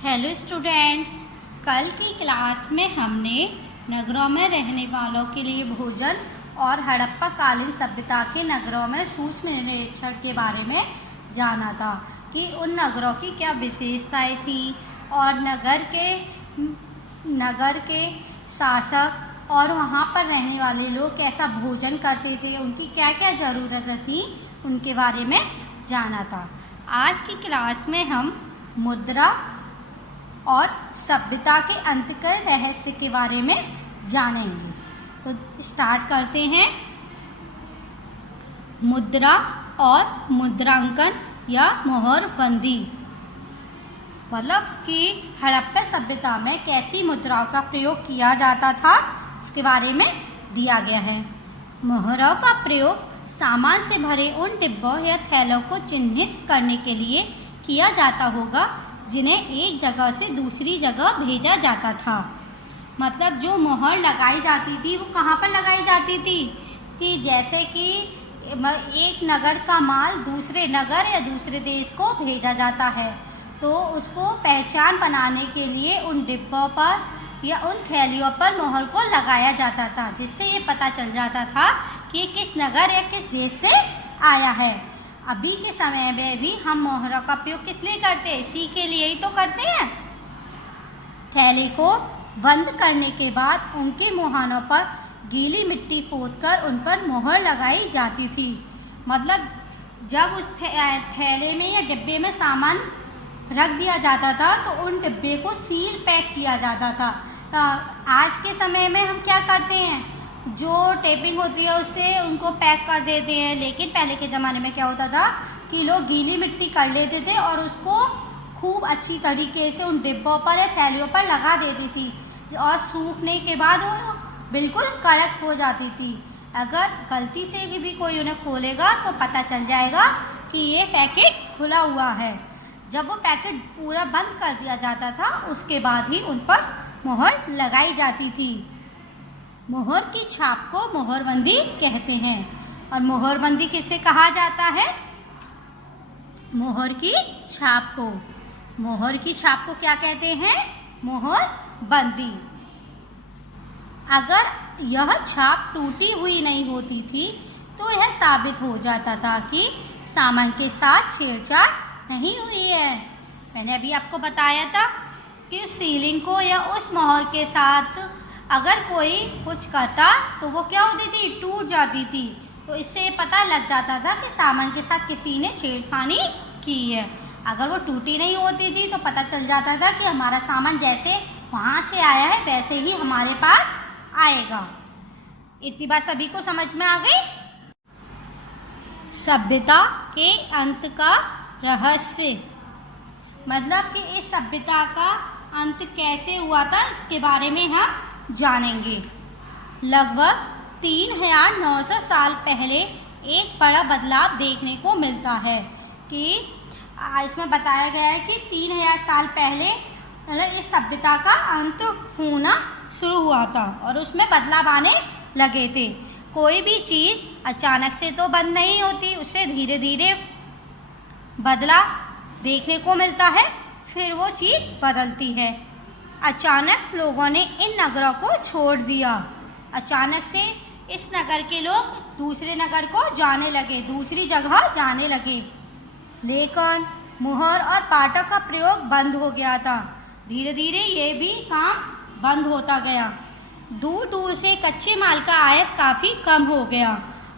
Hello students, कल की class में हमने नगरों में रहने वालों के लिए भोजन और हड़प्पा कालीन सभ्यता के नगरों में सूक्ष्म निरीक्षण के बारे में जाना था कि उन नगरों की क्या विशेषताएं थी और नगर के शासक और वहाँ पर रहने वाले लोग कैसा भोजन करते थे, उनकी क्या क्या ज़रूरतें थी, उनके बारे में जाना था। आज की क्लास में हम मुद्रा और सभ्यता के अंत के रहस्य के बारे में जानेंगे। तो स्टार्ट करते हैं। मुद्रा और मुद्रांकन या मोहरबंदी, मतलब कि हड़प्पा सभ्यता में कैसी मुद्राओं का प्रयोग किया जाता था उसके बारे में दिया गया है। मोहरों का प्रयोग सामान से भरे उन डिब्बों या थैलों को चिन्हित करने के लिए किया जाता होगा जिन्हें एक जगह से दूसरी जगह भेजा जाता था। मतलब जो मोहर लगाई जाती थी वो कहाँ पर लगाई जाती थी कि जैसे कि एक नगर का माल दूसरे नगर या दूसरे देश को भेजा जाता है, तो उसको पहचान बनाने के लिए उन डिब्बों पर या उन थैलियों पर मोहर को लगाया जाता था, जिससे ये पता चल जाता था कि किस नगर या किस देश से आया है। अभी के समय में भी हम मोहरों का प्रयोग किस लिए करते हैं? इसी के लिए ही तो करते हैं। थैले को बंद करने के बाद उनके मुहानों पर गीली मिट्टी पोतकर उन पर मोहर लगाई जाती थी। मतलब जब उस थैले में या डिब्बे में सामान रख दिया जाता था तो उन डिब्बे को सील पैक किया जाता था। आज के समय में हम क्या करते हैं, जो टेपिंग होती है उससे उनको पैक कर देते हैं, लेकिन पहले के ज़माने में क्या होता था कि लोग गीली मिट्टी कर लेते थे और उसको खूब अच्छी तरीके से उन डिब्बों पर या थैलियों पर लगा देती थी और सूखने के बाद वो बिल्कुल कड़क हो जाती थी। अगर गलती से भी कोई उन्हें खोलेगा तो पता चल जाएगा कि ये पैकेट खुला हुआ है। जब वो पैकेट पूरा बंद कर दिया जाता था उसके बाद ही उन पर मोहर लगाई जाती थी। मोहर की छाप को मोहरबंदी कहते हैं। और मोहरबंदी किसे कहा जाता है? मोहर की छाप को। मोहर की छाप को क्या कहते हैं? मोहरबंदी। अगर यह छाप टूटी हुई नहीं होती थी तो यह साबित हो जाता था कि सामान के साथ छेड़छाड़ नहीं हुई है। मैंने अभी आपको बताया था कि उस सीलिंग को या उस मोहर के साथ अगर कोई कुछ करता तो वो क्या होती थी? टूट जाती थी। तो इससे ये पता लग जाता था कि सामान के साथ किसी ने छेड़खानी की है। अगर वो टूटी नहीं होती थी तो पता चल जाता था कि हमारा सामान जैसे वहाँ से आया है वैसे ही हमारे पास आएगा। इतनी बात सभी को समझ में आ गई? सभ्यता के अंत का रहस्य, मतलब कि इस सभ्यता का अंत कैसे हुआ था इसके बारे में हम जानेंगे। लगभग 3900 साल पहले एक बड़ा बदलाव देखने को मिलता है कि इसमें बताया गया है कि 3000 साल पहले इस सभ्यता का अंत होना शुरू हुआ था और उसमें बदलाव आने लगे थे। कोई भी चीज़ अचानक से तो बंद नहीं होती, उससे धीरे धीरे बदलाव देखने को मिलता है, फिर वो चीज़ बदलती है। अचानक लोगों ने इन नगरों को छोड़ दिया। अचानक से इस नगर के लोग दूसरे नगर को जाने लगे, दूसरी जगह जाने लगे, लेकिन मुहर और पाटों का प्रयोग बंद हो गया था। धीरे धीरे ये भी काम बंद होता गया। दूर दूर से कच्चे माल का आयात काफ़ी कम हो गया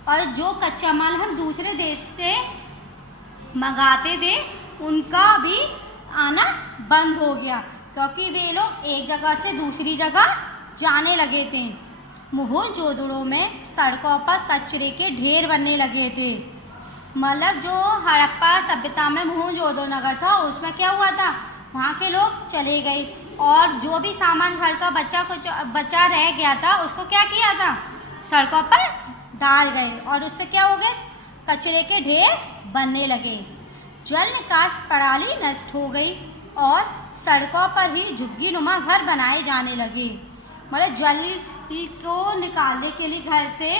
और जो कच्चा माल हम दूसरे देश से मंगाते थे उनका भी आना बंद हो गया, क्योंकि वे लोग एक जगह से दूसरी जगह जाने लगे थे। मोहनजोदड़ो में सड़कों पर कचरे के ढेर बनने लगे थे। मतलब जो हड़प्पा सभ्यता में मोहनजोदड़ो नगर था उसमें क्या हुआ था, वहाँ के लोग चले गए और जो भी सामान घर का बचा रह गया था उसको क्या किया था, सड़कों पर डाल गए और उससे क्या हो गया, कचरे के ढेर बनने लगे। जल निकास प्रणाली नष्ट हो गई और सड़कों पर ही झुग्गीनुमा घर बनाए जाने लगे। मतलब जल को निकालने के लिए घर से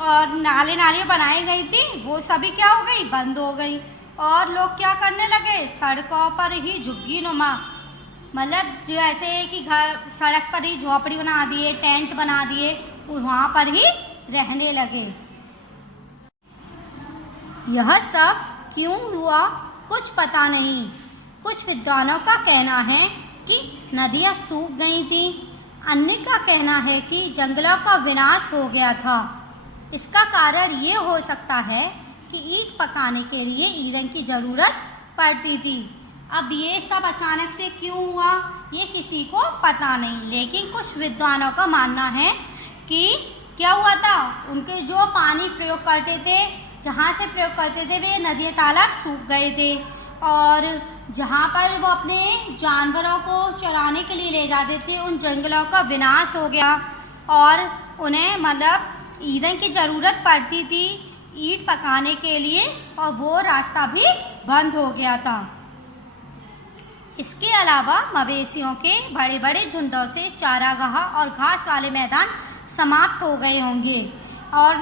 और नाले बनाई गई थी, वो सभी क्या हो गई, बंद हो गई और लोग क्या करने लगे, सड़कों पर ही झुग्गीनुमा मतलब जैसे कि घर सड़क पर ही झोपड़ी बना दिए, टेंट बना दिए, वहाँ पर ही रहने लगे। यह सब क्यों हुआ कुछ पता नहीं। कुछ विद्वानों का कहना है कि नदियाँ सूख गई थीं, अन्य का कहना है कि जंगलों का विनाश हो गया था। इसका कारण ये हो सकता है कि ईंट पकाने के लिए ईंधन की ज़रूरत पड़ती थी। अब ये सब अचानक से क्यों हुआ ये किसी को पता नहीं, लेकिन कुछ विद्वानों का मानना है कि क्या हुआ था, उनके जो पानी प्रयोग करते थे, जहाँ से प्रयोग करते थे, वे नदियाँ तालाब सूख गए थे, और जहाँ पर वो अपने जानवरों को चराने के लिए ले जाते थे, उन जंगलों का विनाश हो गया और उन्हें मतलब ईंधन की ज़रूरत पड़ती थी ईंट पकाने के लिए, और वो रास्ता भी बंद हो गया था। इसके अलावा मवेशियों के बड़े बड़े झुंडों से चारागाह और घास वाले मैदान समाप्त हो गए होंगे, और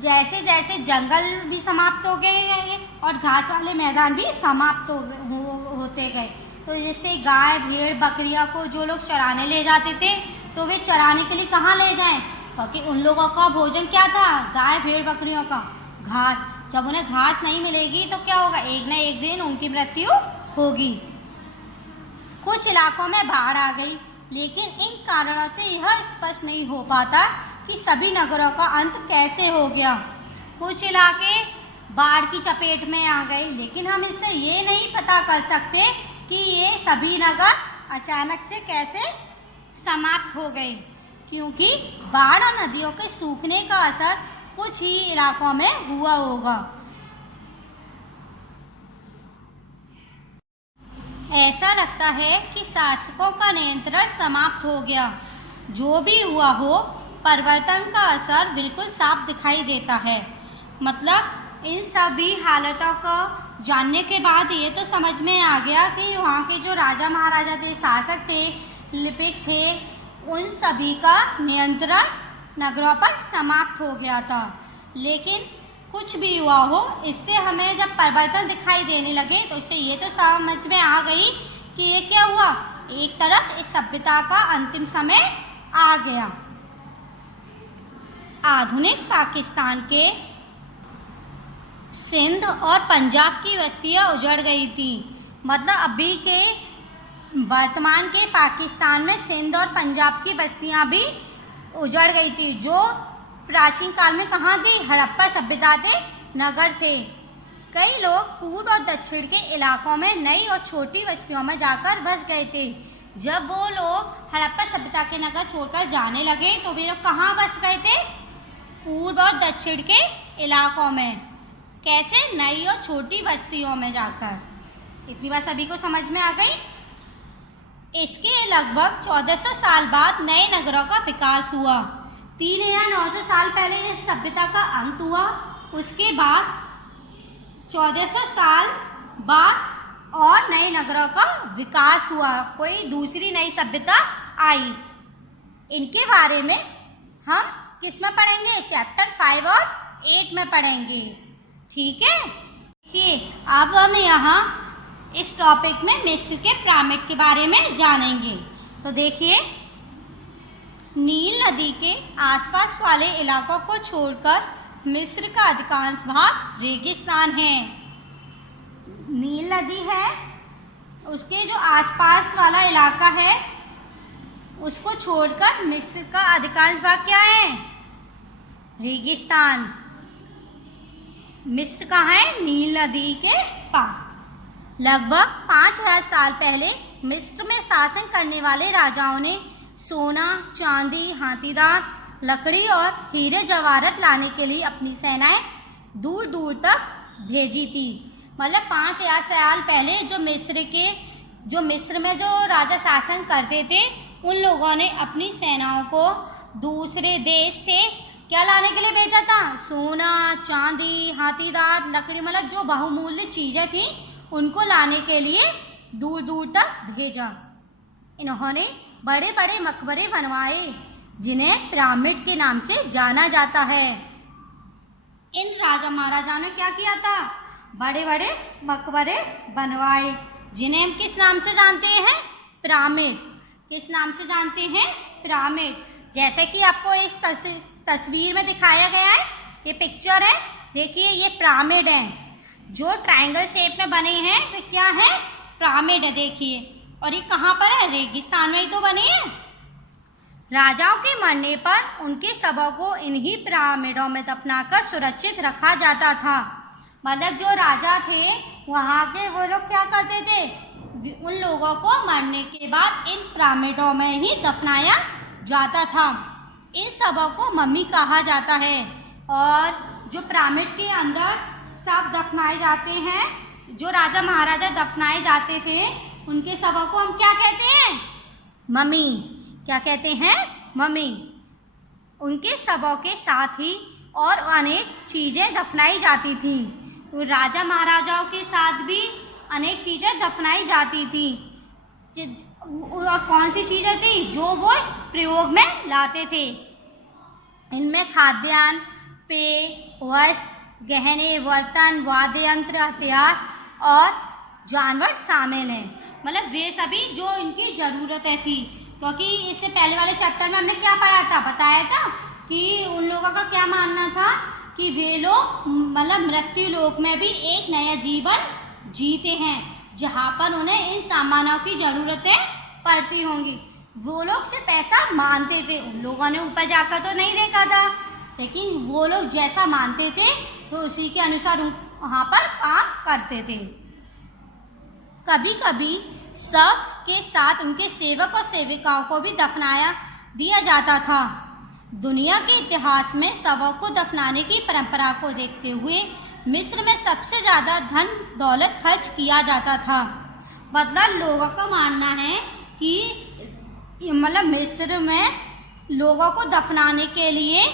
जैसे जैसे जंगल भी समाप्त हो गए और घास वाले मैदान भी समाप्त होते गए, तो जैसे गाय भेड़ बकरियां को जो लोग चराने ले जाते थे, तो वे चराने के लिए कहाँ ले जाएं, क्योंकि उन लोगों का भोजन क्या था, गाय भेड़ बकरियों का घास। जब उन्हें घास नहीं मिलेगी तो क्या होगा, एक न एक दिन उनकी मृत्यु होगी। कुछ इलाकों में बाढ़ आ गई, लेकिन इन कारणों से यह स्पष्ट नहीं हो पाता कि सभी नगरों का अंत कैसे हो गया। कुछ इलाके बाढ़ की चपेट में आ गए, लेकिन हम इससे ये नहीं पता कर सकते कि ये सभी नगर अचानक से कैसे समाप्त हो गए, क्योंकि बाढ़ और नदियों के सूखने का असर कुछ ही इलाकों में हुआ होगा। ऐसा लगता है कि शासकों का नियंत्रण समाप्त हो गया। जो भी हुआ हो, परिवर्तन का असर बिल्कुल साफ दिखाई देता है। मतलब इन सभी हालतों को जानने के बाद ये तो समझ में आ गया कि वहाँ के जो राजा महाराजा थे, शासक थे, लिपिक थे, उन सभी का नियंत्रण नगरों पर समाप्त हो गया था। लेकिन कुछ भी हुआ हो, इससे हमें जब परिवर्तन दिखाई देने लगे तो इससे ये तो समझ में आ गई कि ये क्या हुआ, एक तरफ इस सभ्यता का अंतिम समय आ गया। आधुनिक पाकिस्तान के सिंध और पंजाब की बस्तियां उजड़ गई थी। मतलब अभी के वर्तमान के पाकिस्तान में सिंध और पंजाब की बस्तियां भी उजड़ गई थी, जो प्राचीन काल में कहाँ थी, हड़प्पा सभ्यता थे, नगर थे। कई लोग पूर्व और दक्षिण के इलाकों में नई और छोटी बस्तियों में जाकर बस गए थे। जब वो लोग हड़प्पा सभ्यता के नगर छोड़कर जाने लगे तो वे लोग कहाँ बस गए थे, पूर्व और दक्षिण के इलाकों में। कैसे, नई और छोटी बस्तियों में जाकर। इतनी बात सभी को समझ में आ गई। इसके लगभग 1400 साल बाद नए नगरों का विकास हुआ। 3900 साल पहले इस सभ्यता का अंत हुआ। उसके बाद 1400 साल बाद और नए नगरों का विकास हुआ, कोई दूसरी नई सभ्यता आई। इनके बारे में हम किस में पढ़ेंगे, चैप्टर 5 और 8 में पढ़ेंगे। ठीक है, देखिए अब हम यहाँ इस टॉपिक में मिस्र के पिरामिड के बारे में जानेंगे। तो देखिए, नील नदी के आसपास वाले इलाकों को छोड़कर मिस्र का अधिकांश भाग रेगिस्तान है। नील नदी है, उसके जो आसपास वाला इलाका है उसको छोड़कर मिस्र का अधिकांश भाग क्या है, रेगिस्तान। मिस्र कहाँ है, नील नदी के पार। लगभग 5000 साल पहले मिस्र में शासन करने वाले राजाओं ने सोना, चांदी, हाथीदांत, लकड़ी और हीरे जवाहरात लाने के लिए अपनी सेनाएं दूर दूर तक भेजी थी। मतलब 5000 साल पहले जो मिस्र में जो राजा शासन करते थे, उन लोगों ने अपनी सेनाओं को दूसरे देश से क्या लाने के लिए भेजा था, सोना, चांदी, हाथीदांत, लकड़ी, मतलब जो बहुमूल्य चीज़ें थीं उनको लाने के लिए दूर दूर तक भेजा। इन्होंने बड़े बड़े मकबरे बनवाए जिन्हें पिरामिड के नाम से जाना जाता है। इन राजा महाराजाओं ने क्या किया था, बड़े बड़े मकबरे बनवाए जिन्हें हम किस नाम से जानते हैं, पिरामिड। किस नाम से जानते हैं? पिरामिड। जैसे कि आपको एक तस्वीर में दिखाया गया है, ये पिक्चर है, देखिए ये पिरामिड है जो ट्रायंगल शेप में बने हैं, वे क्या है? पिरामिड है, देखिए। और ये कहाँ पर है? रेगिस्तान में ही तो बने हैं। राजाओं के मरने पर उनके शवों को इन्हीं पिरामिडों में दफनाकर सुरक्षित रखा जाता था। मतलब जो राजा थे वहाँ के, वो लोग क्या करते थे? उन लोगों को मरने के बाद इन पिरामिडों में ही दफनाया जाता था। इन शवों को मम्मी कहा जाता है। और जो पिरामिड के अंदर सब दफनाए जाते हैं, जो राजा महाराजा दफनाए जाते थे, उनके शवों को हम क्या कहते हैं? मम्मी। क्या कहते हैं? मम्मी। उनके शवों के साथ ही और अनेक चीज़ें दफनाई जाती थी। तो राजा महाराजाओं के साथ भी अनेक चीज़ें दफनाई जाती थी। और कौन सी चीज़ें थी? जो वो प्रयोग में लाते थे। इनमें खाद्यान्न, पेय, वस्त्र, गहने, बर्तन, वाद्य यंत्र, हथियार और जानवर शामिल हैं। मतलब वे सभी जो इनकी ज़रूरतें थी। क्योंकि इससे पहले वाले चैप्टर में हमने क्या पढ़ा था? बताया था कि उन लोगों का क्या मानना था कि वे लोग मतलब मृत्यु लोक में भी एक नया जीवन जीते हैं, जहाँ पर उन्हें इन सामानों की ज़रूरतें पड़ती होंगी। वो लोग सिर्फ ऐसा मानते थे। उन लोगों ने ऊपर जाकर तो नहीं देखा था, लेकिन वो लोग जैसा मानते थे तो उसी के अनुसार वहाँ पर काम करते थे। कभी कभी सब के साथ उनके सेवक और सेविकाओं को भी दफनाया दिया जाता था। दुनिया के इतिहास में शवों को दफनाने की परंपरा को देखते हुए मिस्र में सबसे ज़्यादा धन दौलत खर्च किया जाता था। मतलब लोगों का मानना है कि मतलब मिस्र में लोगों को दफनाने के लिए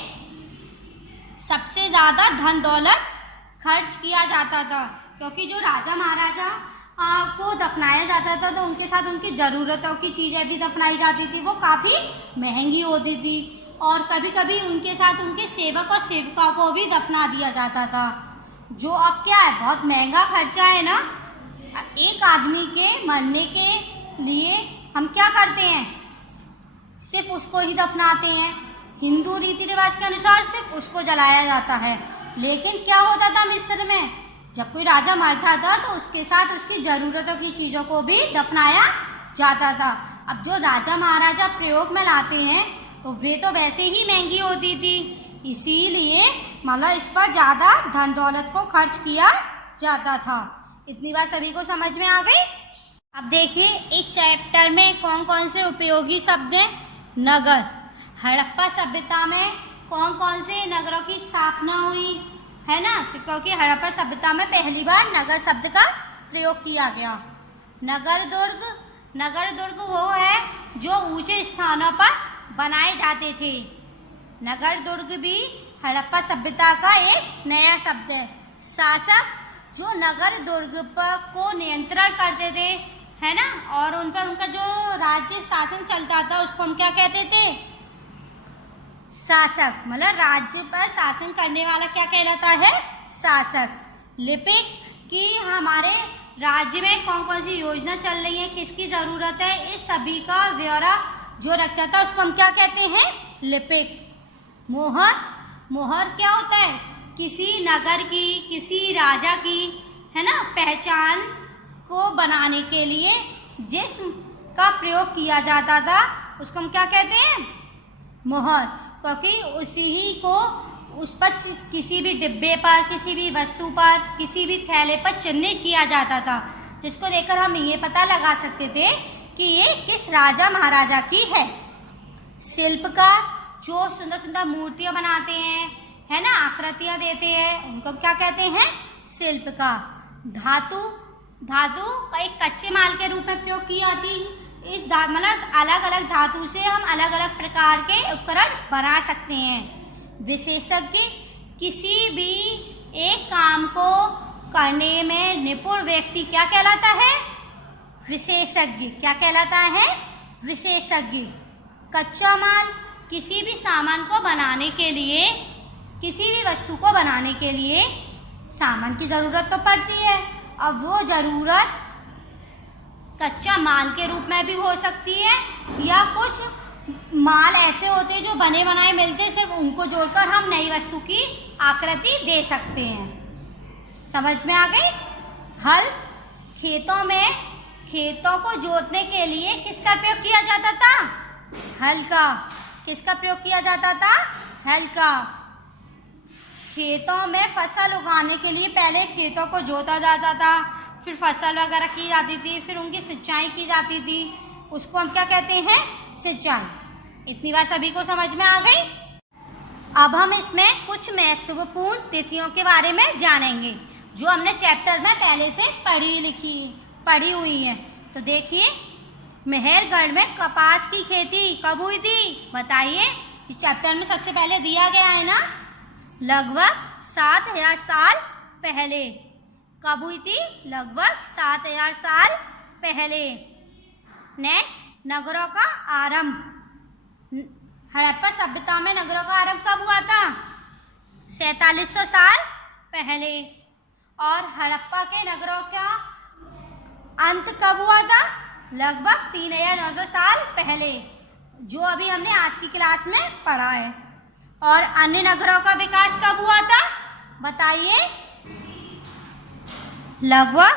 सबसे ज़्यादा धन दौलत खर्च किया जाता था। क्योंकि जो राजा महाराजा को दफनाया जाता था तो उनके साथ उनकी ज़रूरतों की चीज़ें भी दफनाई जाती थी, वो काफ़ी महंगी होती थी। और कभी कभी उनके साथ उनके सेवक और सेविकाओं को भी दफना दिया जाता था, जो अब क्या है, बहुत महंगा खर्चा है ना। एक आदमी के मरने के लिए हम क्या करते हैं? सिर्फ उसको ही दफनाते हैं। हिंदू रीति रिवाज के अनुसार सिर्फ उसको जलाया जाता है। लेकिन क्या होता था मिस्र में? जब कोई राजा मरता था तो उसके साथ उसकी ज़रूरतों की चीज़ों को भी दफनाया जाता था। अब जो राजा महाराजा प्रयोग में लाते हैं तो वे तो वैसे ही महंगी होती थी, इसीलिए मतलब इस पर ज़्यादा धन दौलत को खर्च किया जाता था। इतनी बात सभी को समझ में आ गई? अब देखिए इस चैप्टर में कौन कौन से उपयोगी शब्द हैं। नगर। हड़प्पा सभ्यता में कौन कौन से नगरों की स्थापना हुई है ना? क्योंकि हड़प्पा सभ्यता में पहली बार नगर शब्द का प्रयोग किया गया। नगर दुर्ग। नगर दुर्ग वो है जो ऊंचे स्थानों पर बनाए जाते थे। नगर दुर्ग भी हड़प्पा सभ्यता का एक नया शब्द है। शासक जो नगर दुर्ग पर को नियंत्रण करते थे, है ना, और उन पर उनका जो राज्य शासन चलता था उसको हम क्या कहते थे? शासक। मतलब राज्य पर शासन करने वाला क्या कहलाता है? शासक। लिपिक कि हमारे राज्य में कौन कौन सी योजना चल रही है, किसकी ज़रूरत है, इस सभी का ब्यौरा जो रखता था उसको हम क्या कहते हैं? लिपिक। मोहर। मोहर क्या होता है? किसी नगर की, किसी राजा की, है ना, पहचान को बनाने के लिए जिस का प्रयोग किया जाता था उसको हम क्या कहते हैं? मोहर। क्योंकि उसी ही को उस पर किसी भी डिब्बे पर, किसी भी वस्तु पर, किसी भी थैले पर चिन्हित किया जाता था, जिसको देखकर हम ये पता लगा सकते थे कि ये किस राजा महाराजा की है। शिल्पकार जो सुंदर सुंदर मूर्तियाँ बनाते हैं, है ना, आकृतियाँ देते हैं, उनको क्या कहते हैं? शिल्पकार। धातु। धातु का एक कच्चे माल के रूप में प्रयोग की जाती है। इस मतलब अलग अलग धातु से हम अलग अलग प्रकार के उपकरण बना सकते हैं। विशेषज्ञ किसी भी एक काम को करने में निपुण व्यक्ति क्या कहलाता है? विशेषज्ञ। क्या कहलाता है? विशेषज्ञ। कच्चा माल किसी भी सामान को बनाने के लिए, किसी भी वस्तु को बनाने के लिए सामान की ज़रूरत तो पड़ती है। अब वो ज़रूरत कच्चा माल के रूप में भी हो सकती है, या कुछ माल ऐसे होते हैं जो बने बनाए मिलते हैं, सिर्फ उनको जोड़कर हम नई वस्तु की आकृति दे सकते हैं। समझ में आ गई? हल खेतों को जोतने के लिए किसका प्रयोग किया जाता था? हल का। किसका प्रयोग किया जाता था? हल का। खेतों में फसल उगाने के लिए पहले खेतों को जोता जाता था, फिर फसल वगैरह की जाती थी, फिर उनकी सिंचाई की जाती थी। उसको हम क्या कहते हैं? सिंचाई। इतनी बात सभी को समझ में आ गई? अब हम इसमें कुछ महत्वपूर्ण तिथियों के बारे में जानेंगे जो हमने चैप्टर में पहले से पढ़ी हुई है। तो देखिए, मेहरगढ़ में कपास की खेती कब हुई थी? बताइए। इस चैप्टर में सबसे पहले दिया गया है ना, लगभग 7000 साल पहले। कब हुई थी? लगभग 7000 साल पहले। नेक्स्ट, नगरों का आरंभ। हड़प्पा सभ्यता में नगरों का आरंभ कब हुआ था? 4700 साल पहले। और हड़प्पा के नगरों का अंत कब हुआ था? लगभग 3900 साल पहले, जो अभी हमने आज की क्लास में पढ़ा है। और अन्य नगरों का विकास कब हुआ था? बताइए। लगभग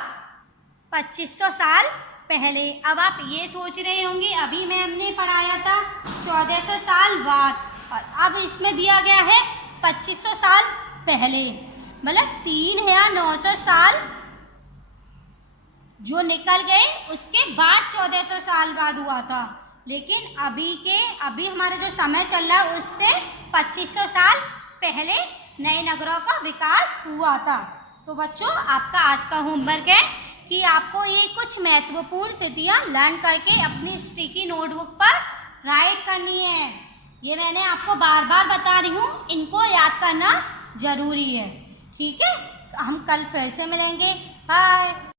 2500 साल पहले। अब आप ये सोच रहे होंगे, अभी मैं हमने पढ़ाया था 1400 साल बाद, और अब इसमें दिया गया है 2500 साल पहले, मतलब 3900 साल जो निकल गए उसके बाद 1400 साल बाद हुआ था। लेकिन अभी हमारा जो समय चल रहा है उससे 2500 साल पहले नए नगरों का विकास हुआ था। तो बच्चों, आपका आज का होमवर्क है कि आपको ये कुछ महत्वपूर्ण तिथियां लर्न करके अपनी स्टिकी नोटबुक पर राइट करनी है। ये मैंने आपको बार बार बता रही हूँ, इनको याद करना जरूरी है। ठीक है? हम कल फिर से मिलेंगे। बाय।